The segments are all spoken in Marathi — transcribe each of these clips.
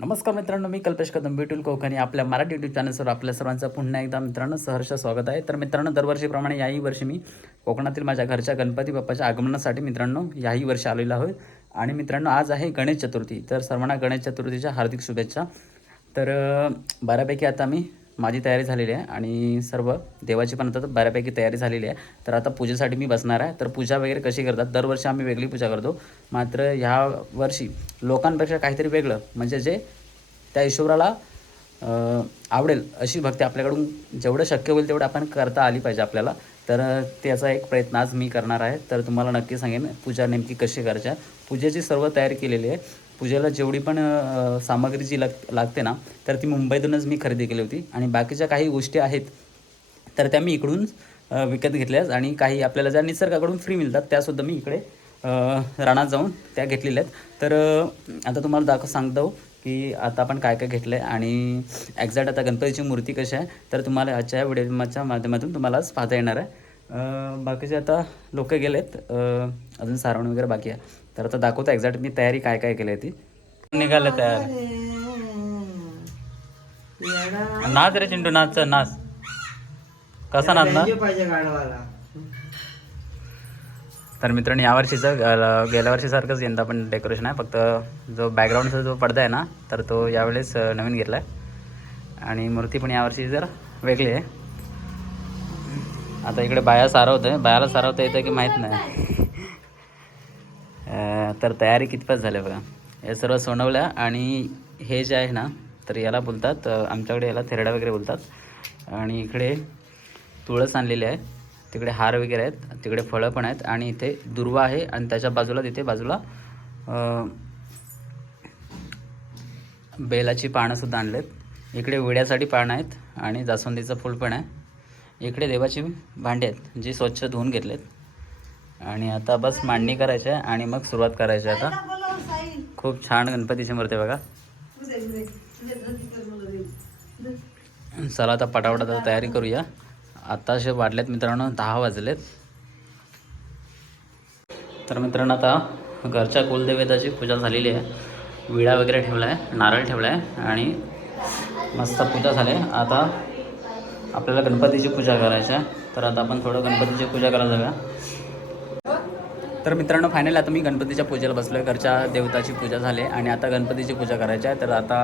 नमस्कार मित्रांनो मी कल्पेश कदम बिटुल कोकणी आपल्या मराठी यूट्यूब चॅनलवर आपल्या सर्वांचं पुन्हा एकदा मित्रांनो सहर्ष स्वागत आहे. तर मित्रांनो दरवर्षीप्रमाणे याही वर्षी मी कोकणातील माझ्या घरच्या गणपती बाप्पाच्या आगमनासाठी मित्रांनो याही वर्षी आलेलो आहोत. आणि मित्रांनो आज आहे गणेश चतुर्थी. तर सर्वांना गणेश चतुर्थीच्या हार्दिक शुभेच्छा. तर बऱ्यापैकी आता मी माझी तयारी झालेली आहे आणि सर्व देवाची पण आता बऱ्यापैकी तयारी झालेली आहे. तर आता पूजेसाठी मी बसणार आहे. तर पूजा वगैरे कशी करतात? दरवर्षी आम्ही वेगळी पूजा करतो. मात्र ह्या वर्षी लोकांपेक्षा काहीतरी वेगळं. म्हणजे जे त्या ईश्वराला आवडेल अशी भक्ती आपल्याकडून जेवढं शक्य होईल तेवढं आपण करता आली पाहिजे आपल्याला. तर त्याचा एक प्रयत्न आज मी करणार आहे. तर तुम्हाला नक्की सांगेन पूजा नेमकी कशी करायची पूजेची सर्व तयारी केलेली आहे. पूजेला जेवढी पण सामग्री जी लाग लागते ना तर ती मुंबईतूनच मी खरेदी केली होती. आणि बाकीच्या काही गोष्टी आहेत तर त्या मी इकडून विकत घेतल्यास आणि काही आपल्याला ज्या निसर्गाकडून फ्री मिळतात त्यासुद्धा मी इकडे रानात जाऊन त्या घेतलेल्या आहेत. तर आता तुम्हाला दाखव सांगतो की आता आपण काय काय घेतलं आहे आणि एक्झॅक्ट आता गणपतीची मूर्ती कशी आहे तर तुम्हाला आजच्या व्हिडिओच्या माध्यमातून तुम्हालाच पाहता येणार आहे. बाकीचे आता लोक गेलेत. अजून सारवण वगैरे बाकी आहे. तर आता दाखवतो एक्झॅक्ट मी तयारी काय काय केली ती. निघालं तयार. नाच रे चिंटू नाच नाच. कसा पाहिजे गाडवाला तर मित्रांनो यावर्षीचं गेल्या वर्षीसारखंच यंदा पण डेकोरेशन आहे. फक्त जो बॅकग्राऊंडचा जो पडदा आहे ना तर तो यावेळेस नवीन घेतला आहे आणि मूर्ती पण यावर्षी जर वेगळी आहे. आता इकडे बाया सारवत आहे बायाला सारवता येतं की माहीत नाही. तर तयारी कितपत झाली बघा. हे सर्व सोनवल्या आणि हे जे आहे ना तर याला बोलतात आमच्याकडे याला थेरडा वगैरे बोलतात. आणि इकडे तुळस आणलेली आहे तिकडे हार वगैरे आहेत तिकडे फळं पण आहेत आणि इथे दुर्वा आहे आणि त्याच्या बाजूला तिथे बाजूला बेलाची पानंसुद्धा आणलेत. इकडे विड्यासाठी पानं आहेत आणि जास्वंदीचं फूल पण आहे. इकडे देवाची भांडी आहेत जी स्वच्छ धुवून घेतलेत. आणि आता बस मांडणी करायची आहे आणि मग सुरुवात करायची आहे आता. खूप छान गणपतीची मूर्ती आहे बघा चला आता पटापट आता तयारी करूया. आता असे वाटलेत मित्रांनो दहा वाजलेत. तर मित्रांनो आता घरच्या कुलदेवताची पूजा झालेली आहे. विडा वगैरे ठेवला आहे नारळ ठेवला आहे आणि मस्त पूजा झाली. आहे आता आपल्याला गणपतीची पूजा करायची आहे. तर आता आपण थोडं गणपतीची पूजा करायला जाऊया. तर मित्रांनो फायनल आता मी गणपतीच्या पूजेला बसलो आहे घरच्या देवताची पूजा झाली आहे आणि आता गणपतीची पूजा करायची आहे. तर आता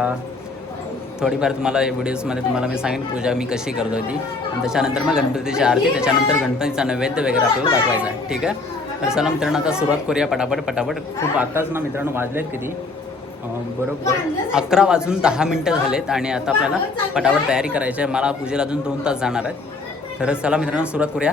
थोडीफार तुम्हाला व्हिडिओजमध्ये तुम्हाला मी सांगेन पूजा मी कशी करतो ती. आणि त्याच्यानंतर मग गणपतीची आरती त्याच्यानंतर गणपतीचा नैवेद्य वगैरे आपल्याला दाखवायचा आहे. ठीक आहे? तर चला मित्रांनो आता सुरुवात करूया पटापट पटापट. खूप आताच ना मित्रांनो वाजलेत किती? बरोबर. अकरा वाजून दहा मिनटं झालेत आणि आता आपल्याला पटापट तयारी करायची आहे. मला पूजेला अजून दोन तास जाणार आहेत. तर चला मित्रांनो सुरुवात करूया.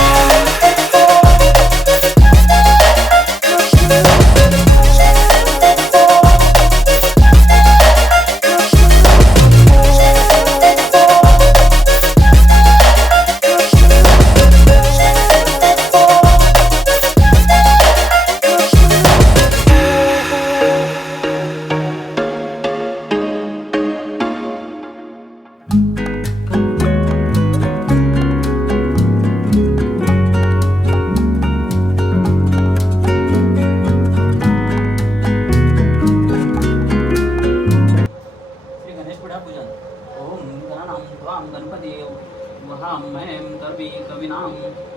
वहाम महेम कवी कविनाम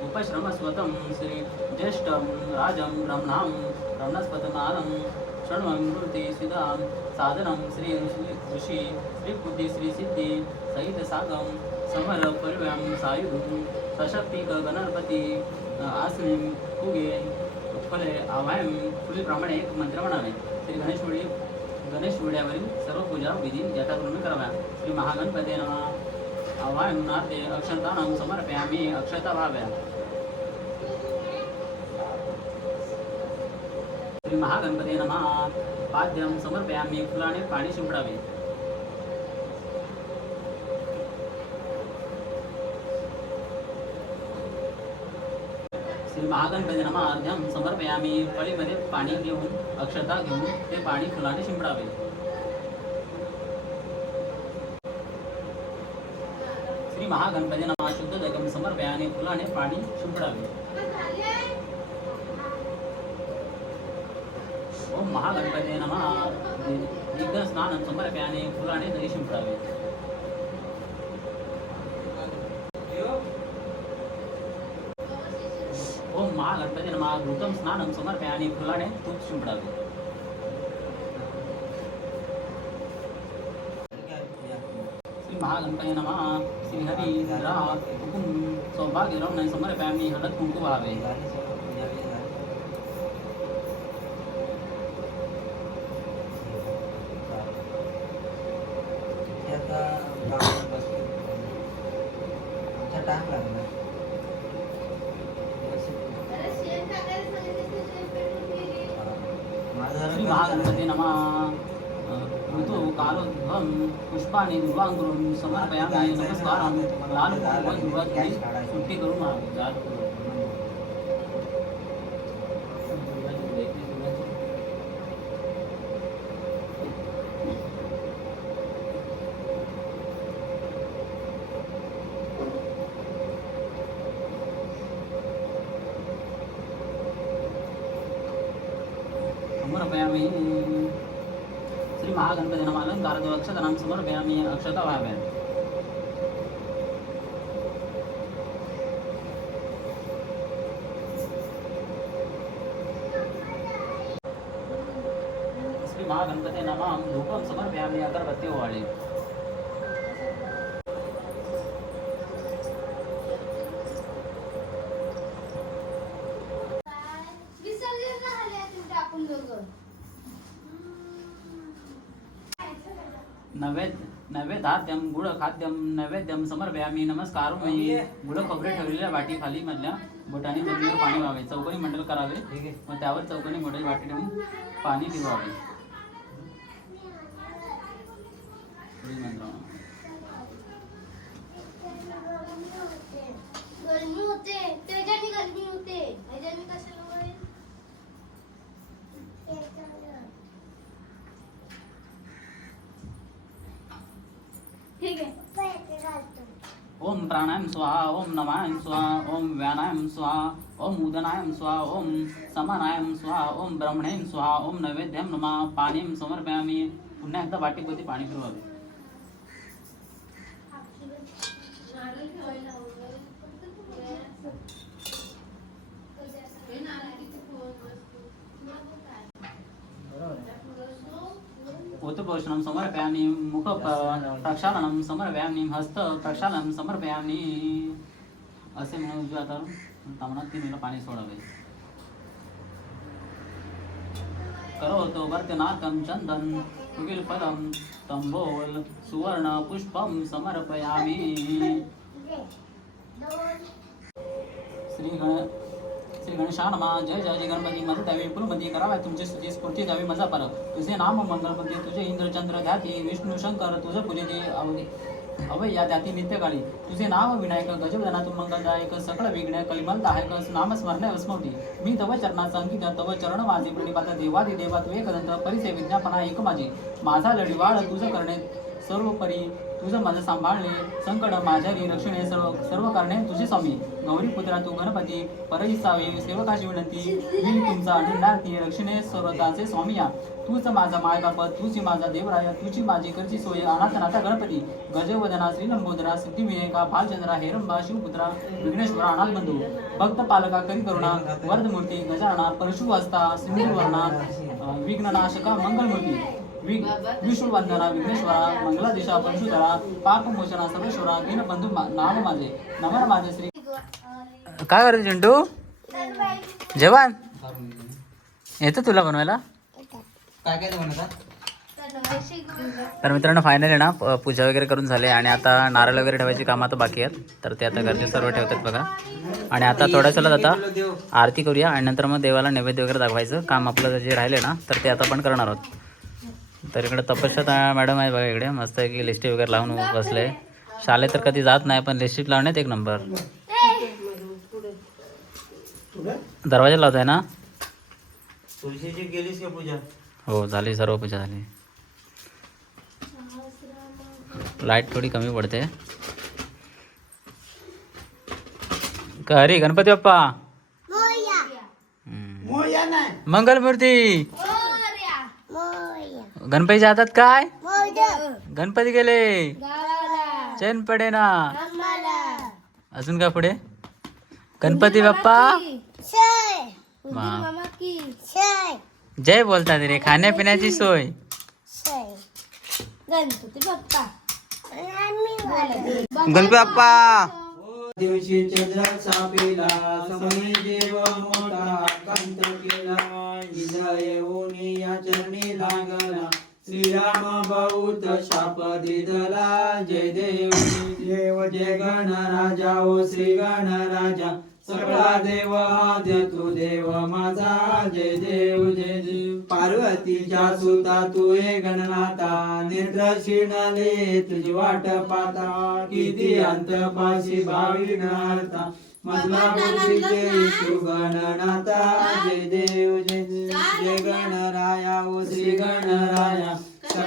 उपश्रमस्वतम श्री ज्येष्ठम राजम रमणाम रमणस्पतनादम षण्मूर्ती सिदाम साधनम श्री ऋषी ऋषी श्री सिद्धी सहित सागम समर परिव्याम सायुधुम सशक्तिक गणपती आसनीम फुगे फले आवायम पुढीलप्रमाणे एक मंत्र म्हणावे। श्री गणेश गणेश विड्यावरील सर्व पूजा विधी यथाक्रमे कराव्या श्री महागणपती नमा। आवाहनार्थे अक्षतानां समर्पयामि अक्षता भाव्या श्री महागणपती नमः पाद्यं समर्पयामि फुलाने पाणी शिंपडावे श्री महागणपती नमः अर्घ्यं समर्पयामि फळीमध्ये पाणी घेऊन अक्षता घेऊन ते पाणी फुलाने शिंपडावे श्री महागणपती नमः. शुद्ध जगम समर्पया आणि फुलाने पाणी शिंपडावे ओम महागणपती नमा. दीर्घ स्नान समर्पयाने फुलाने दही शिंपडावे ओम महागणपती नमा. घृतम स्नान समर्पयाने फुलाने तूप शिंपडावे श्री महागणपती नमः श्री हरी इंद्रा हुकुम सौभाग्य रमण समर्पयामी हळद कुंकू व्हावे टाइम लागला श्री महागणपती नमः ऋतु कालोद्भवं पुष्पाणि दुर्वाङ्कुरं समर्पयामि नमस्कारं लाल दुर्वा सुट्टी करून लाल समर्पयामि। गणपती महागणपती नमः अलंकार अक्षतानां समर्पयामि अक्षता व्हाव्या श्री महागणपती नमः धूपम समर्पयामि अगरबत्ती ओवाळी नैवेद्याद्यम गुड खाद्यम नैवेद्यम समर्पयामि. नमस्कार मी गुड खोबरे ठेवलेल्या वाटी खाली मधल्या बोटाने जमिनीवर पाणी व्हावे. चौकोनी मंडल करावे. ठीक आहे. व त्यावर चौकोनी मोठी वाटी ठेवून पाणी मंत्र. गरमी होते. त्याच्याने गरमी होते ह्याच्याने कशाला होईल? ठीक आहे ओम प्राणायाम स्वाहा ओम नमायम स्वाहा ओम व्यानायम स्वाहा ओम उदनायम स्वाहा ओम समानायम स्वाहा ओम ब्रह्मणेम स्वाहा ओम नैवेद्यम नमः पाणी समर्पयामि। पुन्हा एकदा वाटीमध्ये पाणी फिरवावे. पोतपोषणं समर्पयामि मुख प्रक्षालनं समर्पयामि हस्त प्रक्षालनं समर्पयामि। असे म्हणून उजव्या हातावर तामणात तीन वेळा पाणी सोडावे. करोतो वर्तनाकं चन्दन कुकिल फलं तंबोल सुवर्ण पुष्पं समर्पयामि। श्री गण श्री गणेशानमा जय जय जय गणपती मज द्यावी पुलमती कराव्या तुमची स्तुती स्फूर्ती द्यावी मजा परत तुझे नाम मंगलपती तुझे इंद्रचंद्र ध्याती विष्णू शंकर तुझे पूजेते अवधी अवय्या त्याती नित्यकाळी तुझे नाम विनायक गजवदनातून मंगलदायक सकळ विघ्न कलिमलदायक नामस्मरणे अस्मवती मी तव चरणाचा अंकित तव चरण माझे प्रणिपात देवादी देवा तू एकदंत परिचय विज्ञापना एक माझी माझा लढीवाळ तुझं करणे सर्वपरी तुझं माझं सांभाळणे संकट माझ्या रक्षणे सर्व सर्व करणे तुझे स्वामी गौरी पुत्रा तू गणपती परईसावे सेवकाची विनंती. मी तुमचा अंडार्थी रक्षणे सर्वताचे स्वामी या. तूच माझा मायबापत तूची माझा देवराय तुझी माझी करची सोय अनाथनाथा गणपती. गजवदना श्रीलंबोदरा सिद्धिविनायका भालचंद्रा हेरंबा शिवपुत्रा विघ्नेश्वरा अनाथ बंधू भक्त पालका करी करुणा वरदमूर्ती गजानना परशुहस्ता सिंधुवर्णा विघ्ननाशका मंगलमूर्ती. विष्णुवंदना विघ्नेश्वरा मंगलादिशा परशुधरा पापमोचना सर्वेश्वरा दीनबंधू नाव माझे नमन माझे श्री काय करते चिंटू? जेवण? येतं तुला बनवायला? काय काय बनवता तर मित्रांनो फायनली ना पूजा वगैरे करून झाले आणि आता नारळ वगैरे ठेवायची कामं आता बाकी आहेत. तर ते आता घरचे सर्व ठेवतात बघा. आणि आता थोड्याच वेळात आता आरती करूया आणि नंतर मग देवाला नैवेद्य वगैरे दाखवायचं. काम आपलं जे राहिले ना तर ते आता पण करणार आहोत. तर इकडे तपस्या मॅडम आहे बघा इकडे. मस्त की लिस्टी वगैरे लावून बसले. शाळेत तर कधी जात नाही पण लिस्टीत लावण्यात एक नंबर दरवाजा लावताय ना? तुळशीची गेलीस का पूजा? हो झाली सर्व पूजा झाली. लाइट थोडी कमी पडते. अरे गणपती बाप्पा? मोया हम्म. मोया नाही. मंगलमूर्ती? गणपतीच्या हातात काय? गणपती गेले. गावाला. चैन पडे ना अजून काय पुढे? गणपती बाप्पा? मा. जय बोलतात रे खाण्यापिण्याची सोय. गणपती बाप्पा. गणपती बाप्पा. दिवशी चंद्र सापेला समय देव मोठा कांत केला इंद्र येऊन या चरणी लागला. श्रीराम बहुत शाप दिदला जय देव देव जय गण राजा ओ श्री गण राजा सगळा देव आद्य तू देव माझा जय देव जय देव. पार्वतीच्या सुता तू हे गणनाथा निर्दर्शिणाले तुझी वाट पाता किती अंत पाशी भावी नारता मधला मूर्तीचे तू गणनाथा जय देव जय देव. जय गणराया ओ श्री गणराया.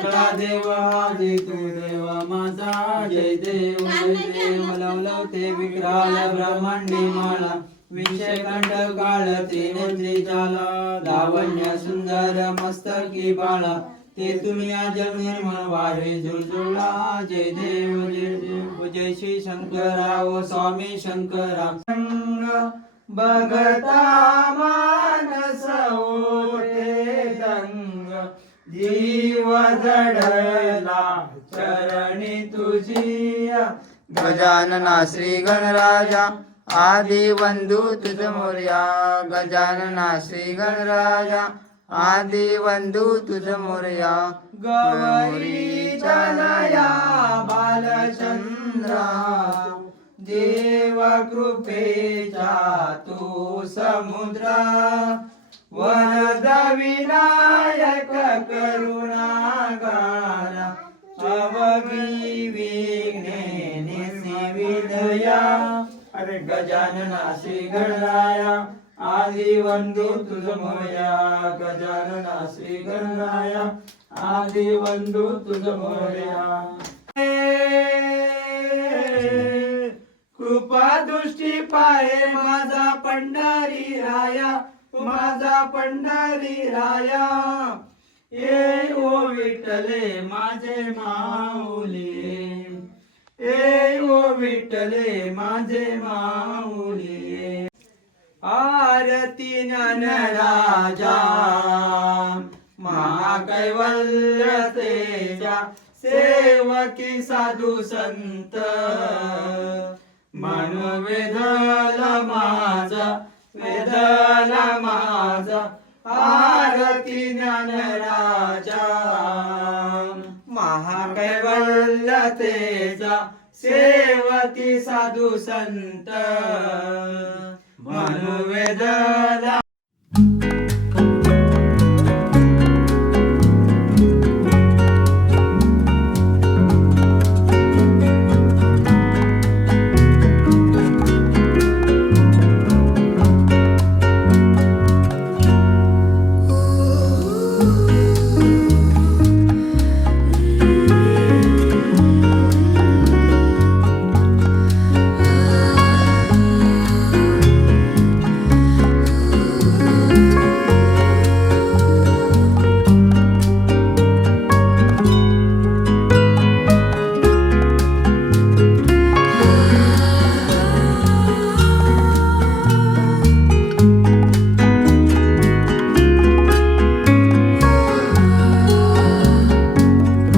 सगळा देव आदि तू देव माझा जय देव जय देव. लवलवते विक्राल ब्रह्मांडी माळा. विषयखंड काळ ते नेत्री झाला लावण्य सुंदर मस्तकी बाळा. ते तुम्ही जग निर्मळ वारे झुळझुळा जय देव जय देव. जय श्री शंकरा ओ स्वामी शंकरा. संग बघता मानस ते दंग. जीव जडला चरणी तुझी. गजानना श्री गणराजा आदि बंधू तुझ मोर्या. गजानना श्री गणराजा आदि बंधू तुझ मोर्या. गौरी चलया बालचंद्रा देव कृपेचा तू समुद्रा. वरद विनायक करुणागारा अवगी विघ्ने निसिविदया अरे गजानना श्री गणराया आदि वंदू तुझ मोया गजानना श्री गणराया आदि वंदू तुझ मोया कृपा दृष्टी पाये माझा पंढरी राया माझा पंढरी राया. ये ओ विठले माझे माऊली. ए ओ विठले माझे माऊली. आरती ज्ञान राजा. महाकैवल्य तेजा सेवकी साधू संत. मन वेदला माझा वेदला माझा आरती ज्ञान राजा महाकैवल्य तेजा सेवकी साधू संत. मनुवेदला